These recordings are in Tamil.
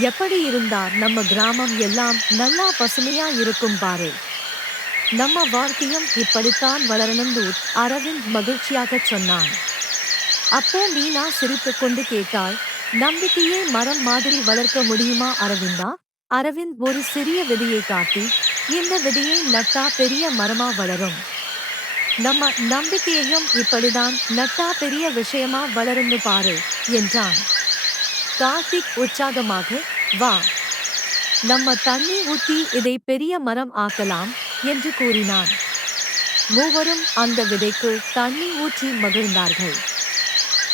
எப்படி இருந்தா நம்ம கிராமம் எல்லாம் நல்லா பசுமையா இருக்கும் பாரு. நம்ம வாழ்க்கையும் இப்படித்தான் வளரணும்னு அரவிந்த் மகிழ்ச்சியாகச் சொன்னான். அப்போ மீனா சிரித்துக்கொண்டு கேட்டாள், நம்பிக்கையே மரம் மாதிரி வளர்க்க முடியுமா அரவிந்தா? அரவிந்த் ஒரு சிறிய விதையை காட்டி, இந்த விதையை நட்டா பெரிய மரமா வளரும். நம்ம நம்பிக்கையையும் இப்படிதான் நட்டா பெரிய விஷயமா வளரும்னு பாரு என்றான். கார்த்திக் உற்சாகமாக, வா, நம்ம தண்ணி ஊத்தி இதை பெரிய மரம் ஆக்கலாம் என்று கூறினான். மூவரும் அந்த விதைக்கு தண்ணி ஊற்றி மகிழ்ந்தார்கள்.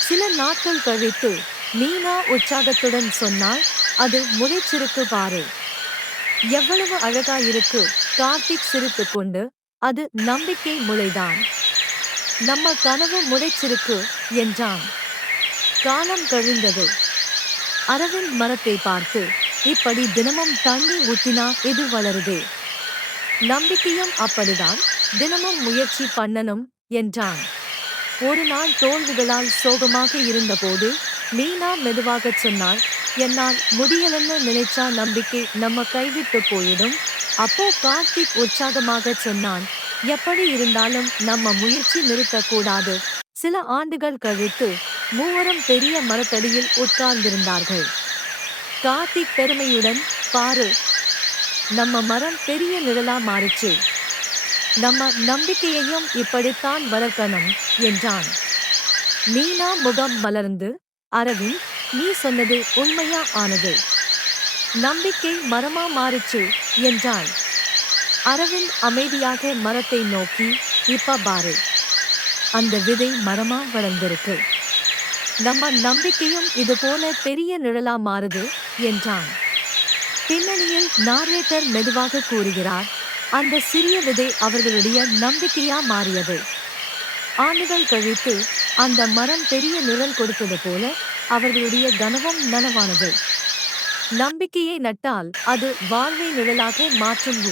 சில நாட்கள் கழித்து மீனா உற்சாகத்துடன் சொன்னாள், அது முளைச்சிருக்கு பாரு. எவ்வளவு அழகா இருக்கு. கார்த்திக் சிரித்துக்கொண்டு, அது நம்பிக்கை முளைதான். நம்ம கனவு முளைச்சிருக்கு என்றான். காலம் கழிந்தது. அரவிந்த் மரத்தை பார்த்து, இப்படி தினமும் தண்ணி ஊத்தினா இது வளருதே. நம்பிக்கையும் அப்படிதான், தினமும் முயற்சி பண்ணணும் என்றான். ஒரு நாள் தோல்விகளால் சோகமாக இருந்தபோது மீனா மெதுவாகச் சொன்னாள், என்னால் முடியலன்னு நினைச்சா நம்பிக்கை நம்ம கைவிட்டு போயிடும். அப்போ கார்த்திக் உற்சாகமாகச் சொன்னான், எப்படி இருந்தாலும் நம்ம முயற்சி நிறுத்தக்கூடாது. சில ஆண்டுகள் கழித்து மூவரும் பெரிய மரத்தடியில் உட்கார்ந்திருந்தார்கள். கார்த்திக் பெருமையுடன், பாரு, நம்ம மரம் பெரிய நிழலா மாறுச்சு. நம்ம நம்பிக்கையையும் இப்படித்தான் வளர்க்கணும் என்றான். மீனா முகம் மலர்ந்து, அரவிந்த், நீ சொன்னது உண்மையா ஆனது. நம்பிக்கை மரமா மாறுச்சு என்றாள். அரவிந்த் அமைதியாக மரத்தை நோக்கி, இப்ப பாரு, அந்த விதை மரமா வளர்ந்திருக்கு. நம்ம நம்பிக்கையும் இதுபோல பெரிய நிழலா மாறுது என்றான். பின்னணியில் நாரேட்டர் மெதுவாக கூறுகிறார், அந்த சிறிய விதை அவர்களுடைய நம்பிக்கையா மாறியது. ஆண்டுகள் கழித்து அந்த மரம் பெரிய நிழல் கொடுத்தது போல அவர்களுடைய கனவும் நனவானது. நம்பிக்கையை நட்டால் அது வாழ்வை நிழலாக மாற்றும்.